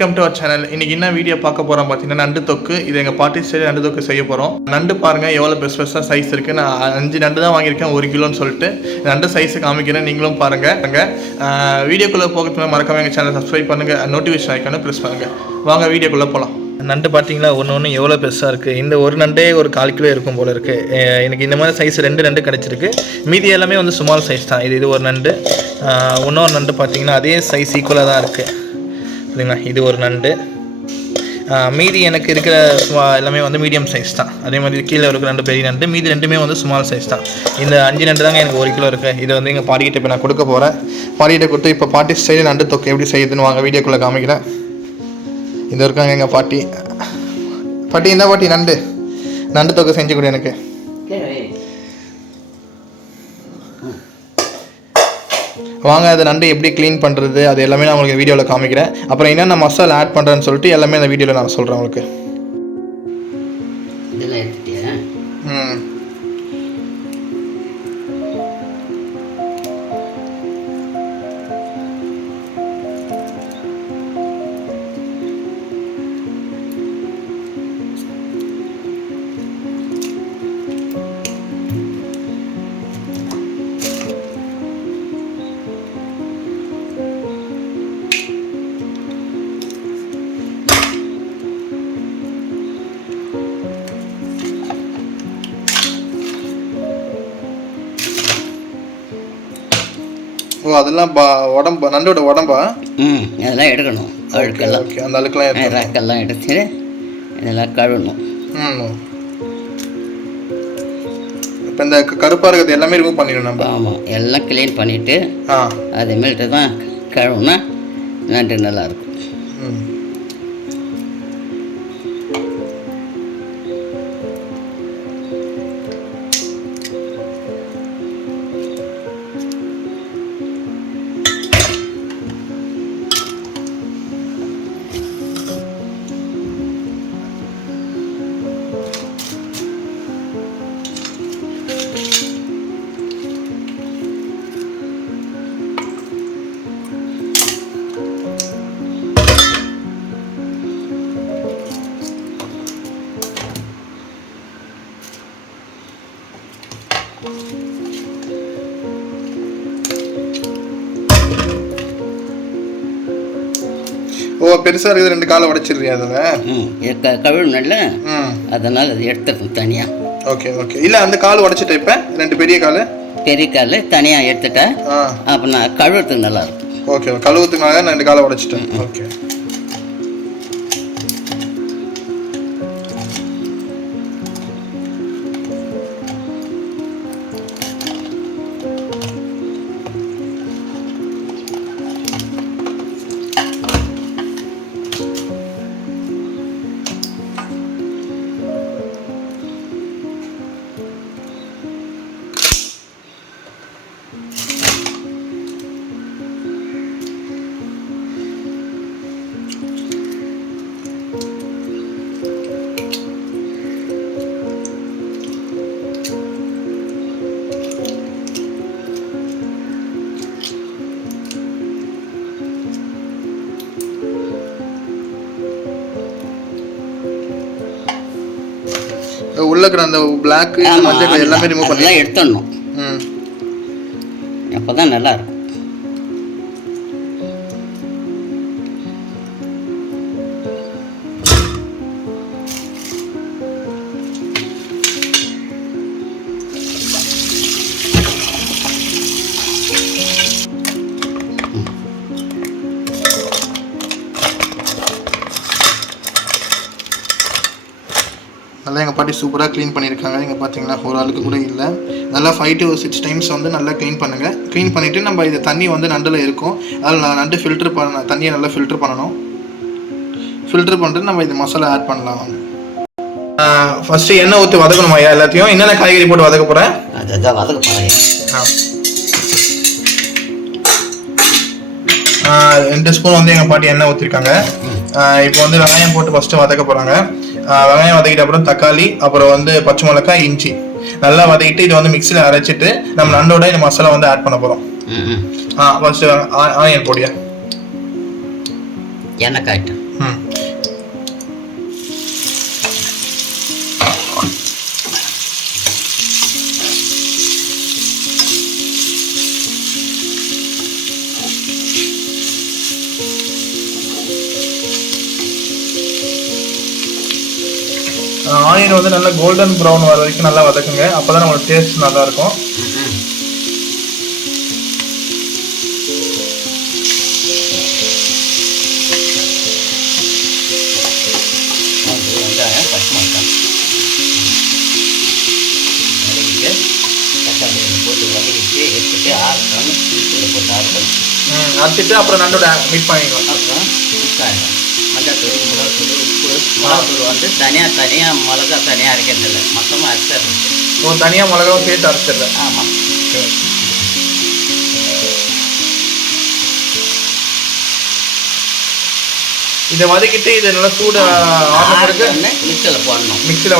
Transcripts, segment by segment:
Welcome to our channel. இன்னைக்கு என்ன video பார்க்க போகிறோம் பார்த்தீங்கன்னா, நண்டு தொக்கு. இது எங்கள் பாட்டி ஸ்டைல் நண்டு தொக்கு செய்ய போகிறோம். நண்டு பாருங்கள் எவ்வளோ பெருசாக சைஸ் இருக்குது. நான் 5 நண்டு தான் வாங்கியிருக்கேன், 1 கிலோன்னு சொல்லிட்டு. நண்டு சைஸு காமிக்கிறேன், நீங்களும் பாருங்கள். வீடியோக்குள்ளே போகிறதுக்கு மறக்காம எங்கள் சேனல் சப்ஸ்கிரைப் பண்ணுங்கள், நோட்டிஃபிகேஷன் ஐக்கானு ப்ரெஸ் பண்ணுங்கள். வாங்க வீடியோக்குள்ளே போகலாம். நண்டு பார்த்தீங்களா, ஒன்று எவ்வளோ பெருசாக இருக்குது. இந்த ஒரு நண்டே ஒரு 1/4 கிலோ இருக்கும் போல் இருக்குது. எனக்கு இந்த மாதிரி சைஸ் 2 நண்டு கிடச்சிருக்கு. மீதி எல்லாமே வந்து ஸ்மால் சைஸ் தான். இது ஒரு நண்டு. இன்னொரு நண்டு பார்த்தீங்கன்னா அதே சைஸ் ஈக்குவலாக தான் இருக்குது. சரிங்களா, இது ஒரு நண்டு. மீதி எனக்கு இருக்கிற எல்லாமே வந்து மீடியம் சைஸ் தான். அதே மாதிரி கீழே இருக்கிற 2 பெரிய நண்டு, மீதி 2மே வந்து ஸ்மால் சைஸ் தான். இந்த 5 நண்டு தாங்க எனக்கு 1 கிலோ இருக்குது. இதை வந்து எங்கள் பாட்டிக்கிட்ட இப்போ நான் கொடுக்க போகிறேன். பாட்டிகிட்ட கொடுத்து இப்போ பாட்டி ஸ்டைல் நண்டு தொக்கு எப்படி செய்யுதுன்னு வாங்க வீடியோக்குள்ளே காமிக்கிறேன். இது இருக்காங்க எங்கள் பாட்டி. பாட்டி இந்த பாட்டி நண்டு தொக்கு செஞ்சு கொடு எனக்கு. வாங்க அது நண்டு எப்படி க்ளீன் பண்ணுறது அது எல்லாமே நான் உங்களுக்கு வீடியோவில் காமிக்கிறேன். அப்புறம் என்னென்ன மசாலா ஆட் பண்ணுறேன்னு சொல்லிட்டு எல்லாமே அந்த வீடியோவில் நான் சொல்கிறேன் உங்களுக்கு. ஓ, அதெல்லாம் உடம்பு நண்டோட உடம்பா? அதெல்லாம் எடுக்கணும். அழுக்கெல்லாம் அந்த அழுக்கெல்லாம் எடுத்து இதெல்லாம் கழுவணும். இப்போ இந்த கருப்பாக இருக்கிறது எல்லாமே ரிமூவ் பண்ணிடணும் நம்ம. ஆமாம், எல்லாம் க்ளீன் பண்ணிவிட்டு அதேமாரிட்டு தான் கழுவுனா நண்டு நல்லாயிருக்கும். ஓ, பெருசாக இருக்குது 2 காலை உடைச்சிடுறியா அதில்? கழுவுனல்ல, அதனால் அது எடுத்துக்கணும் தனியாக. Okay okay. இல்லை அந்த கால் உடைச்சிட்டேன். இப்போ 2 பெரிய கால் தனியாக எடுத்துட்டேன். அப்போ நான் கழுவுறதுக்கு நல்லாயிருக்கும். ஓகே, கழுவுறதுக்காக நான் 2 காலை உடைச்சிட்டேன். ஓகே. உள்ள இருக்கிற அந்த பிளாக் மஞ்சள் எல்லாமே ரிமூவ் பண்ணி எடுத்துடணும். அப்பதான் நல்லா இருக்கும். நல்லா எங்கள் பாட்டி சூப்பராக க்ளீன் பண்ணியிருக்காங்க. இங்கே பார்த்தீங்கன்னா ஒரு ஆளுக்கு கூட இல்லை. நல்லா 5 to 6 டைம்ஸ் வந்து நல்லா க்ளீன் பண்ணுங்கள். க்ளீன் பண்ணிவிட்டு நம்ம இது தண்ணி வந்து நண்டில் இருக்கும், அதில் நண்டு ஃபில்ட்ரு தண்ணியை நல்லா ஃபில்ட்ரு பண்ணணும். ஃபில்ட்ரு பண்ணிட்டு நம்ம இது மசாலா ஆட் பண்ணலாம். ஃபஸ்ட்டு எண்ணெய் ஊற்றி வதக்கணுமா எல்லாத்தையும்? என்னென்ன காய்கறி போட்டு வதக்க போகிறேன்? அதுதான் வதக்க போகிறேன். 2 ஸ்பூன் வந்து எங்கள் பாட்டி எண்ணெய் ஊற்றிருக்காங்க. இப்போ வந்து வெங்காயம் போட்டு ஃபஸ்ட்டு வதக்க போகிறாங்க. வெங்காயம் வதக்கிட்ட அப்புறம் தக்காளி, அப்புறம் வந்து பச்சை மிளகாய், இஞ்சி நல்லா வதக்கிட்டு இதை வந்து மிக்ஸியில் அரைச்சிட்டு நம்ம நண்டோட இந்த மசாலா வந்து ஆட் பண்ண போகிறோம். ஃபர்ஸ்ட் ஆனியன் போடியா, எண்ணெய் காய்ட்டு ஆனியன் வந்து நல்லா கோல்டன் ப்ரௌன் வர வரைக்கும் நல்லா வதக்குங்க. அப்போ தான் நம்மளோட டேஸ்ட் நல்லாயிருக்கும். போட்டு வதக்கிட்டு எடுத்துட்டு ஆறணும். மிக்சியில் போட்டு ஆறணும். அரைச்சிட்டு அப்புறம் நண்டோட மிக்ஸ் பண்ணிக்கலாம். அப்புறம் மிக்ஸ் ஆகிடும். மஞ்சத்தூள், மிளகாத்தூள், உப்பு. மிளகாத்தூள் வந்து தனியாக மிளகா தனியாக அரைக்கிறதில்ல, மொத்தமாக அரைச்சி அரைச்சி. தனியாக மிளகாவும் சேர்த்து அரைச்சிடுறேன். ஆமாம். இதை வதக்கிட்டு இதை நல்லா சூடு ஆறதுக்கு மிக்சியில் போடணும். மிக்சியில்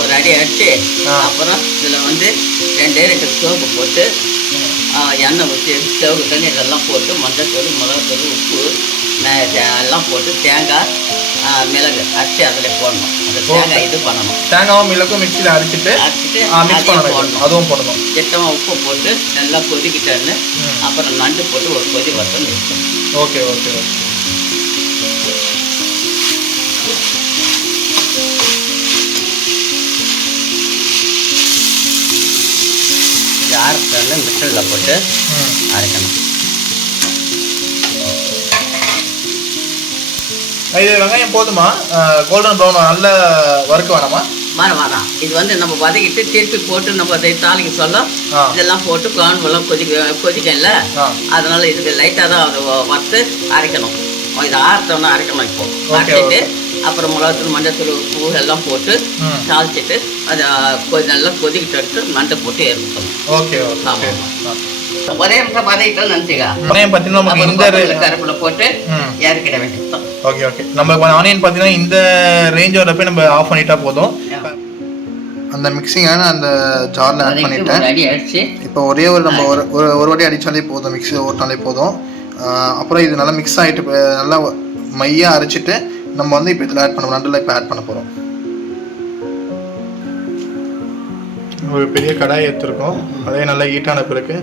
ஒரு அடி அடிச்சு அப்புறம் இதில் வந்து 2 சோப்பு போட்டு எண்ணெய் ஊற்றி சோப்பு தண்ணி இதெல்லாம் போட்டு மஞ்சத்தூள், மிளகாத்தூள், உப்பு எல்லாம் போட்டு தேங்காய், மிளகு அரைச்சி அதில் போடணும். அந்த தேங்காய் இது பண்ணணும். தேங்காவும் மிளகும் மிக்சியில் அரைச்சிட்டு போடணும். அதுவும் போடணும். எட்டமாக உப்பு போட்டு நல்லா கொதிக்கிட்டேன்னு அப்புறம் நண்டு போட்டு ஒரு கொதி வரணும். Okay okay okay. அரைச்சாலும் மிக்சரில் போட்டு அரைக்கணும். இது வெங்காயம் போதுமா? கோல்டன் ப்ரௌன் நல்ல வறுக்க வேணாமா? வேணாம். இது வந்து நம்ம வதக்கிட்டு திருப்பி போட்டு நம்ம அதை தாளிக்க சொல்ல இதெல்லாம் போட்டு குழம்புலாம் கொதிக்கல. அதனால இதுக்கு லைட்டாக தான் அதை வறுத்து அரைக்கணும். இதை ஆறுத்தோன்னா அரைக்கணும். இப்போ அரைச்சிட்டு அப்புறம் மிளகாத்தூள், மஞ்சத்தூள், உப்பு எல்லாம் போட்டு தாளிச்சிட்டு அதை நல்லா கொதிக்கிட்டு எடுத்து நண்டை போட்டு ஏற்படுத்தணும். Okay okay. ஒரே நிமிஷம் வதக்கிட்டோம் நினச்சிக்கா. ஆனியன் பார்த்தீங்கன்னா இந்த கருப்பில் போட்டு இறக்கிட வேண்டியது. Okay okay. நம்ம ஆனியன் பார்த்தீங்கன்னா இந்த ரேஞ்ச் வரப்போ நம்ம ஆஃப் பண்ணிட்டா போதும். அந்த மிக்சிங்கான அந்த ஜாரில் ஆட் பண்ணிட்டேன். அடி அடிச்சு இப்போ ஒரே ஒரு நம்ம ஒரு வாட்டி அடித்தாலே போதும், மிக்சியில் ஓட்டினாலே போதும். அப்புறம் இது நல்லா மிக்ஸ் ஆகிட்டு நல்லா மையாக அரைச்சிட்டு நம்ம வந்து இப்போ இதில் ஆட் பண்ண நண்டில் இப்போ ஆட் பண்ண போகிறோம். ஒரு பெரிய கடாய் எடுத்துருக்கோம். அதே நல்லா ஹீட்டான பிறகு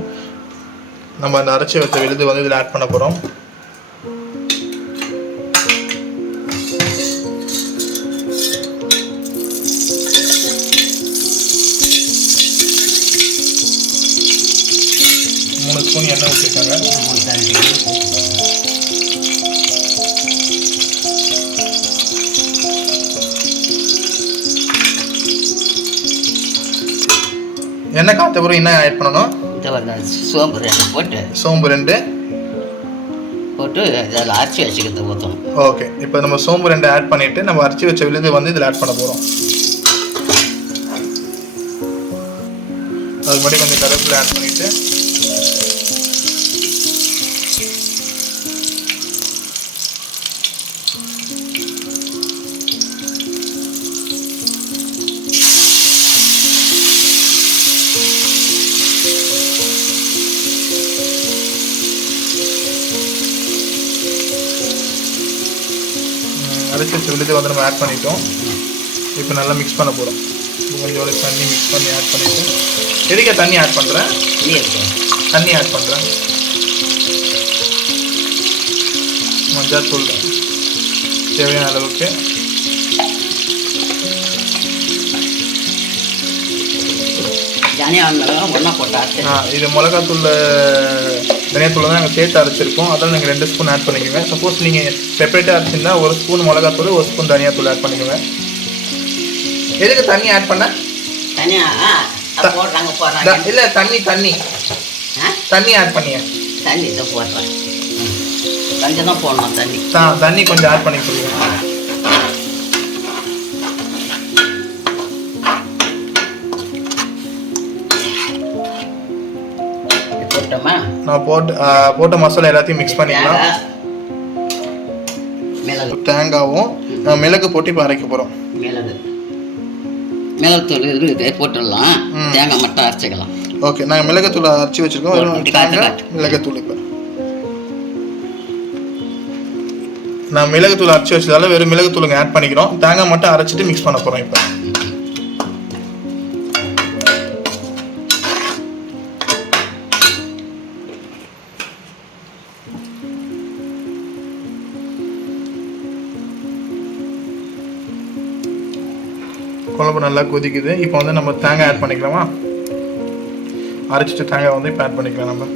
நம்ம அந்த அரைச்சி வச்ச விழுது வந்து இதில் ஆட் பண்ண போகிறோம். மூணு ஸ்பூன் எண்ணெய் ஊற்றிருக்காங்க. எண்ணெய் காய்ச்ச பிறகு என்ன ஆட் பண்ணணும்? சோம்பு 2 போட்டு சோம்பு 2 போட்டு இதில் அரைச்சி வச்சுக்கிறது ஊற்றணும். ஓகே. இப்போ நம்ம சோம்பு 2 ஆட் பண்ணிவிட்டு நம்ம அரைச்சி வச்ச விழுது வந்து இதில் ஆட் பண்ண போகிறோம். அதுக்கு முன்னாடி கொஞ்சம் கருவேப்பிலை ஆட் பண்ணிவிட்டு அரைச்சி வச்ச விழுது வந்து நம்ம ஆட் பண்ணிட்டோம். இப்போ நல்லா மிக்ஸ் பண்ண போகிறோம். கொஞ்சம் தண்ணி மிக்ஸ் பண்ணி ஆட் பண்ணிவிட்டு எதுக்கே தண்ணி ஆட் பண்ணுறேன்? தண்ணி ஆட் பண்ணுறேன். மஞ்சள் தேவையான அளவுக்கு. இது மிளகாத்தூள், தனியாத்தூள் தான் நாங்கள் சேர்த்து அரைச்சிருக்கோம். அதனால் நீங்கள் 2 ஸ்பூன் ஆட் பண்ணிக்கோங்க. சப்போஸ் நீங்கள் செப்பரேட்டாக அரைச்சிருந்தா 1 ஸ்பூன் மிளகாத்தூள், 1 ஸ்பூன் தனியாத்தூள் ஆட் பண்ணிக்கோங்க. எதுக்கு தண்ணி ஆட் பண்ண? இல்லை தண்ணி தண்ணி ஆட் பண்ணிய தண்ணி தான் போடுறேன். கொஞ்சம் தான் போடணும் தண்ணி. தண்ணி கொஞ்சம் ஆட் பண்ணி சொல்லுங்க. நான் போட்ட மசாலா எல்லாத்தையும் மிக்ஸ் பண்ணிக்கலாம். தேங்காவும் மிளகு போட்டு இப்போ அரைக்க போகிறோம். மிளகுத்தூள் இருக்குது போட்டுடலாம். தேங்காய் மட்டும் அரைச்சிக்கலாம். ஓகே. நாங்கள் மிளகுத்தூள் அரைச்சி வச்சுருக்கோம். தேங்காய் மிளகுத்தூள் இப்போ நான் மிளகுத்தூள் அரைச்சி வச்சதால வெறும் மிளகுத்தூளுங்க ஆட் பண்ணிக்கிறோம். தேங்காய் மட்டும் அரைச்சிட்டு மிக்ஸ் பண்ண போகிறோம். இப்போ குழம்பு குழம்பு நல்லா கொதிக்குது. இப்போ வந்து நம்ம தேங்காய் ஆட் பண்ணிக்கலாமா? அரைச்சிட்டு தேங்காய் வந்து இப்போ ஆட் பண்ணிக்கலாம் நம்ம.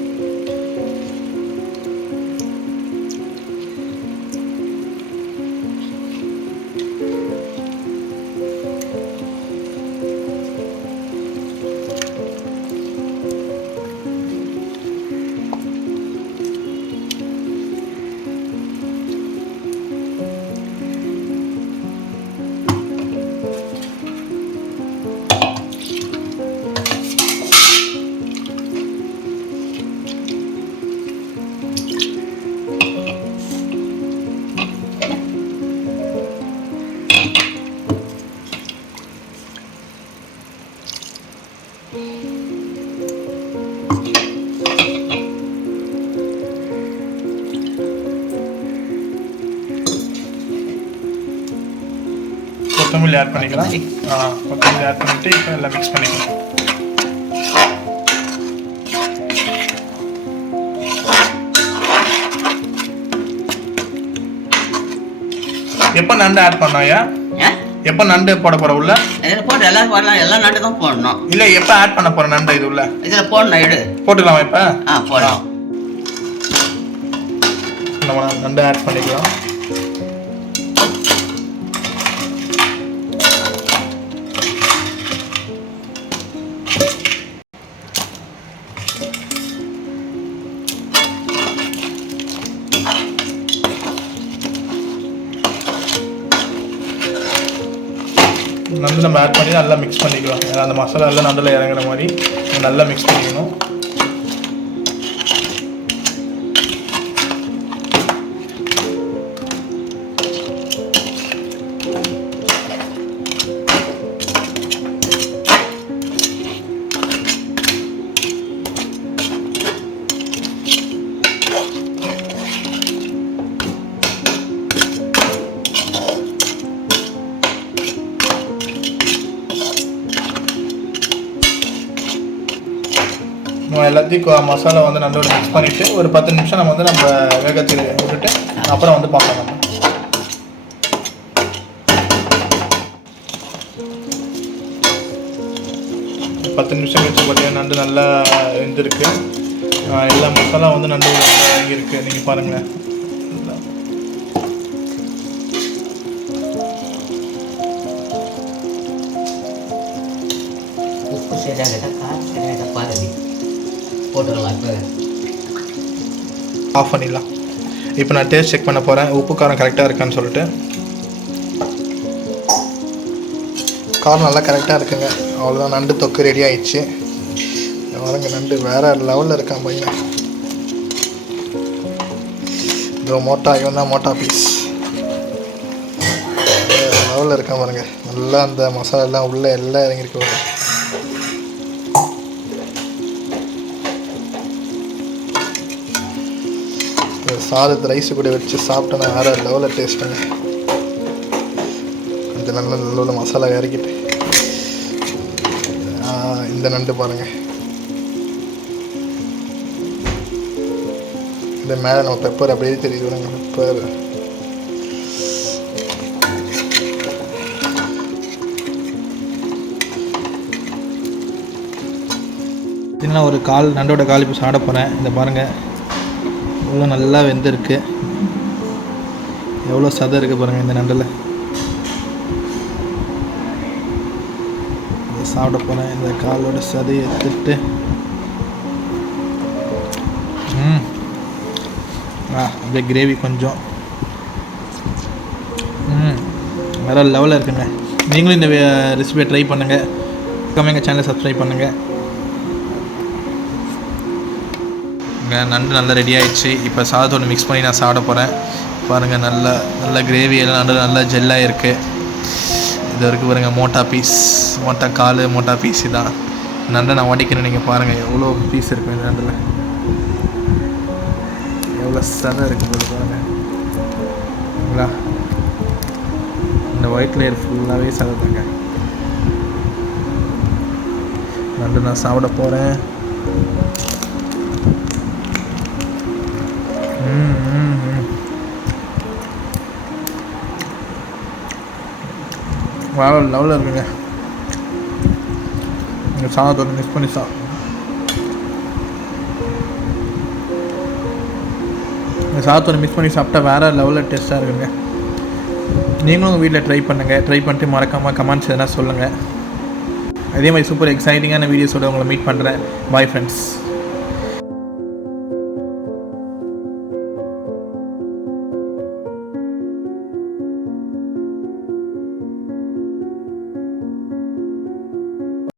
கொத்தமல்லி ஆட் பண்ணிக்கலாம். கொத்தமல்லி ஆட் பண்ணிட்டு இப்போ எல்லாம் மிக்ஸ் பண்ணிக்கலாம். எப்போ நண்டு ஆட் பண்ணாயா? எப்போ நண்டு போட போற உள்ள? இதில் போட்டு எல்லாரும் போடலாம். எல்லா நண்டு தான் போடணும். இல்லை, எப்போ ஆட் பண்ண போற நண்டு இது உள்ள? இதில் போடணும். எடு போட்டுக்கலாமா இப்போ? போடலாம். நம்ம நண்டு ஆட் பண்ணிக்கலாம். நண்டு நம்ம ஆட் பண்ணி நல்லா மிக்ஸ் பண்ணிக்கலாம். ஏன்னா அந்த மசாலா எல்லாம் நண்டில் இறங்குற மாதிரி நல்லா மிக்ஸ் பண்ணிக்கணும். எல்லாத்தையும் மசாலா வந்து நண்டோட மிக்ஸ் பண்ணிவிட்டு ஒரு 10 நிமிஷம் நம்ம வந்து வேகத்தில் விட்டுட்டு அப்புறம் வந்து பார்க்கலாம். நம்ம 10 நிமிஷம் கழிச்சு பார்த்தீங்கன்னா நண்டு நல்லா வெந்திருக்கு. எல்லா மசாலா வந்து நண்டு இறங்கியிருக்கு. நீங்கள் பாருங்களேன். உப்பு சரியாக காரம் சரியாக பாருங்க. போட்டுடலாம். இப்போ ஆஃப் பண்ணிடலாம். இப்போ நான் டேஸ்ட் செக் பண்ண போகிறேன், உப்பு காரம் கரெக்டாக இருக்கான்னு சொல்லிட்டு. காரம் நல்லா கரெக்டாக இருக்குங்க. அவ்வளோதான், நண்டு தொக்கு ரெடி ஆயிடுச்சு. பாருங்க, நண்டு வேறு லெவலில் இருக்கான் பையன். இதோ மோட்டா, இவன் தான் மோட்டா பீஸ். லெவலில் இருக்கான் பாருங்க. நல்லா அந்த மசாலா எல்லாம் உள்ளே எல்லாம் இறங்கியிருக்கு பாருங்க. சாதத்து ரைஸு கூட வச்சு சாப்பிட்டேன்னா வேறு லெவலில் டேஸ்ட்டுங்க. கொஞ்சம் நல்ல மசாலா இறக்கிட்டு இந்த நண்டு பாருங்கள். இந்த மேலே நம்ம பெப்பர் அப்படியே தெரியுது பாருங்க. பெப்பர் இன்னும் ஒரு நண்டோட கால் இப்போ சாப்பிட போகிறேன். இந்த பாருங்கள், எவ்வளோ நல்லா வெந்திருக்கு. எவ்வளோ சதை இருக்குது பாருங்கள் இந்த நண்டில். இதை சாப்பிட போகிறேன். இந்த காலோட சதையை எடுத்துட்டு அப்படியே கிரேவி கொஞ்சம் வேறு லெவலில் இருக்குங்க. நீங்களும் இந்த ரெசிபியை ட்ரை பண்ணுங்கள். எங்கள் சேனலை சப்ஸ்கிரைப் பண்ணுங்கள். நண்டு நல்லா ரெடி ஆகிடுச்சு. இப்போ சாதத்தோடு மிக்ஸ் பண்ணி நான் சாப்பிட போகிறேன். பாருங்கள், நல்ல கிரேவி எல்லாம் நண்டு நல்லா ஜெல்லாக இருக்குது. இது வரைக்கும் பாருங்கள், மோட்டா கால் மோட்டா பீஸ் தான் நண்டை நான் வடிக்கணும். நீங்கள் பாருங்கள் எவ்வளோ பீஸ் இருக்கும் இந்த நண்டில். எவ்வளோ சதை இருக்குது பாருங்களா. இந்த ஒயிட் லேயர் ஃபுல்லாகவே சதை தாங்க. நண்டு நான் சாப்பிட போகிறேன். லெவலில் இருக்குங்க. இந்த சாதத்தை மிக்ஸ் பண்ணி இந்த சாதத்தோட மிக்ஸ் பண்ணி சாப்பிட்டா வேறு லெவலில் டேஸ்ட்டாக இருக்குங்க. நீங்களும் உங்கள் வீட்டில் ட்ரை பண்ணுங்கள். ட்ரை பண்ணிட்டு மறக்காமல் கமெண்ட்ஸ் எதனா சொல்லுங்கள். அதே மாதிரி சூப்பர் எக்ஸைட்டிங்கான வீடியோஸோடு உங்களை மீட் பண்ணுறேன். Bye friends.